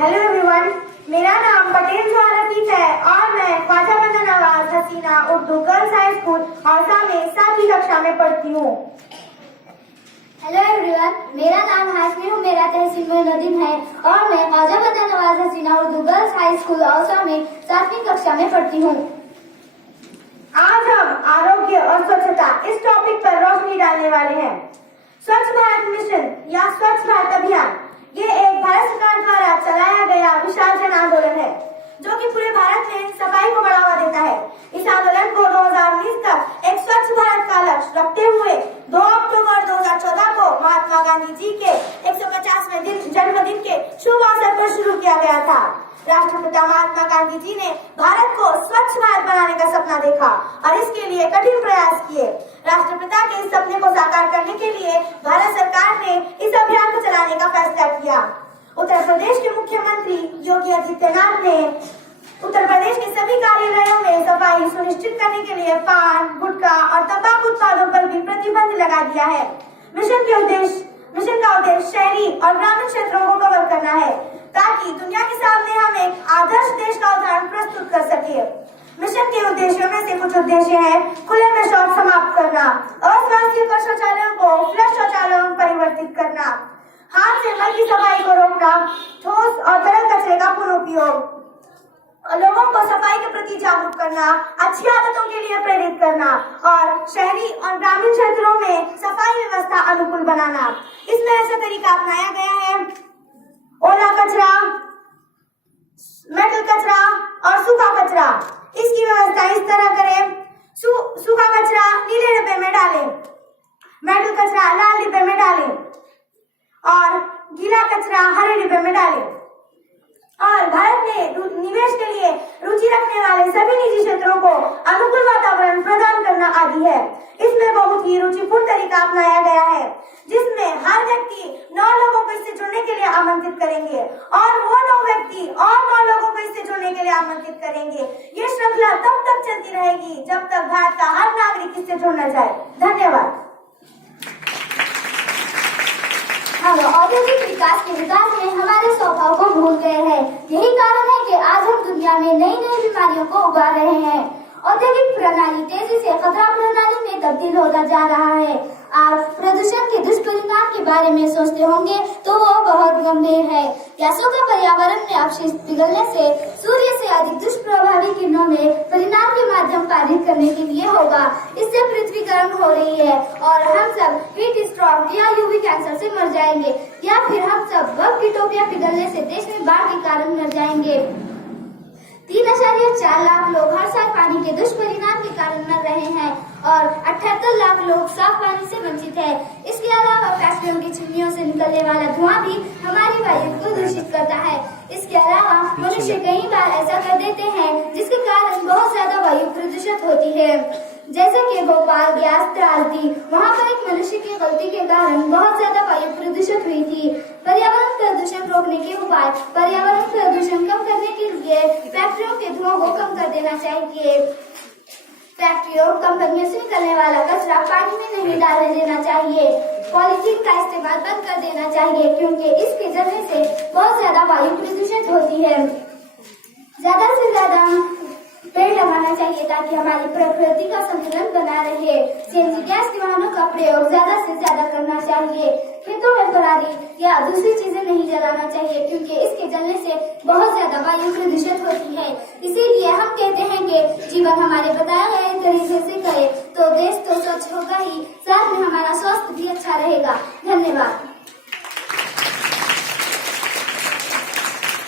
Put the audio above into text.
Hello everyone, मेरा नाम पटेल रफीक है और मैं Khwaja Banda Nawaz Hasina Urdu girls high school Ausa में 7वीं कक्षा में पढ़ती हूँ। हेलो एवरीवन, मेरा नाम हाशमी हुमैरा तहसीन मोइनुद्दीन है और मैं Khwaja Banda Nawaz Hasina Urdu girls high school Ausa में 7वीं कक्षा में पढ़ती हूँ। आज हम आरोग्य और स्वच्छता इस टॉपिक पर रोशनी डालने वाले हैं। स्वच्छ भारत मिशन या स्वच्छ भारत अभियान ये एक भारत सरकार द्वारा चलाया गया विशाल जन आंदोलन है जो कि पूरे भारत में सफाई को बढ़ावा देता है। इस आंदोलन को 2019 तक एक स्वच्छ भारत का लक्ष्य रखते हुए 2 अक्टूबर 2014 को महात्मा गांधी जी के 150वें जन्मदिन के शुभ अवसर पर शुरू किया गया था। राष्ट्रपिता महात्मा गांधी जी ने भारत को स्वच्छ भारत बनाने का सपना देखा और इसके लिए कठिन प्रयास किए। राष्ट्रपिता के इस सपने को साकार करने के लिए भारत सरकार ने इस अभियान को चलाने का फैसला किया। उत्तर प्रदेश के मुख्यमंत्री योगी आदित्यनाथ ने उत्तर प्रदेश के सभी कार्यालयों में सफाई सुनिश्चित करने के लिए पान, गुटखा और तंबाकू उत्पादों पर भी प्रतिबंध लगा दिया है। मिशन का उद्देश्य शहरी और ग्रामीण क्षेत्रों को कवर करना है ताकि दुनिया के सामने हम एक आदर्श देश का उदाहरण प्रस्तुत कर सके। मिशन के उद्देश्यों में से कुछ उद्देश्य हैं: खुले में शौच समाप्त करना, अस्वास्थ्यकर शौचालयों को फ्लश शौचालयों में परिवर्तित करना, हाथ से मल की सफाई को रोकना, ठोस और तरल कचरे का पुनर्उपयोग, लोगों को सफाई के प्रति जागरूक करना, अच्छी आदतों के लिए प्रेरित करना और शहरी और ग्रामीण क्षेत्रों में सफाई व्यवस्था अनुकूल बनाना। इसमें ऐसा तरीका अपनाया गया है: ओला कचरा, मेटल कचरा और सूखा कचरा। इसकी व्यवस्था इस तरह करें: सूखा कचरा नीले डिब्बे में डालें, मेटल कचरा लाल डिब्बे में डालें और गीला कचरा हरे डिब्बे में डालें। और भारत में निवेश के लिए रुचि रखने वाले सभी निजी क्षेत्रों को अनुकूल वातावरण प्रदान करना आदि है। इसमें बहुत ही रुचिपूर्ण तरीका अपनाया गया है जिसमें हर व्यक्ति 9 लोगों को इससे जुड़ने के लिए आमंत्रित करेंगे और वो 9 व्यक्ति और 9 लोगों को इससे जुड़ने के लिए आमंत्रित करेंगे। ये श्रृंखला तब तक चलती रहेगी जब तक भारत का हर नागरिक इससे जुड़ना चाहे। धन्यवाद। हम औद्योगिक विकास में हमारे स्वभाव को भूल गए हैं। यही कारण है कि आज हम दुनिया में नई नई बीमारियों को उगा रहे हैं। औद्योगिक प्रणाली तेजी से खतरा प्रणाली में तब्दील होता जा रहा है। आप प्रदूषण के दुष्परिणाम के बारे में सोचते होंगे तो वो बहुत गंभीर है। गैसों का पर्यावरण में अपशिष्ट पिघलने से सूर्य से अधिक दुष्प्रभावी किरणों में परिणाम के माध्यम पारित करने के लिए होगा। इससे पृथ्वी गर्म हो रही है और हम सब हीट स्ट्रोक या यूवी कैंसर से मर जाएंगे या फिर हम सब बर्फ की टोपियां पिघलने से देश में बाढ़ के कारण मर जाएंगे। 3.4 लाख लोग हर साल पानी के दुष्परिणाम के कारण मर रहे हैं और 78 लाख लोग साफ पानी से वंचित है। इसके अलावा फैक्ट्रियों की चिमनियों से निकलने वाला धुआं भी हमारी वायु को दूषित करता है। इसके अलावा मनुष्य कई बार ऐसा कर देते हैं जिसके कारण बहुत ज्यादा वायु प्रदूषित होती है। जैसे कि भोपाल गैस त्रासदी, वहाँ पर एक मनुष्य की गलती के कारण बहुत ज्यादा वायु प्रदूषित हुई थी। पर्यावरण प्रदूषण रोकने के उपाय: पर्यावरण प्रदूषण कम करने के लिए फैक्ट्रियों के धुआं को कम कर देना चाहिए। फैक्ट्रियों कंपनियों से निकलने वाला कचरा पानी में नहीं डालने देना चाहिए। पॉलीथीन का इस्तेमाल बंद कर देना चाहिए क्योंकि इसके जलने से बहुत ज्यादा वायु प्रदूषित होती है। ज्यादा से ज्यादा पेड़ लगाना चाहिए ताकि हमारी प्रकृति का संतुलन बना रहे। सीएनजी गैस के वाहनों का प्रयोग ज्यादा से ज्यादा करना चाहिए। खेतों में पराली या दूसरी चीजें नहीं जलाना चाहिए क्योंकि इसके जलने से बहुत ज्यादा वायु प्रदूषित होती है। इसीलिए हम कहते हैं कि जीवन हमारे बताए गए तरीके से करें तो देश तो स्वच्छ होगा ही, साथ में हमारा स्वास्थ्य भी अच्छा रहेगा। धन्यवाद।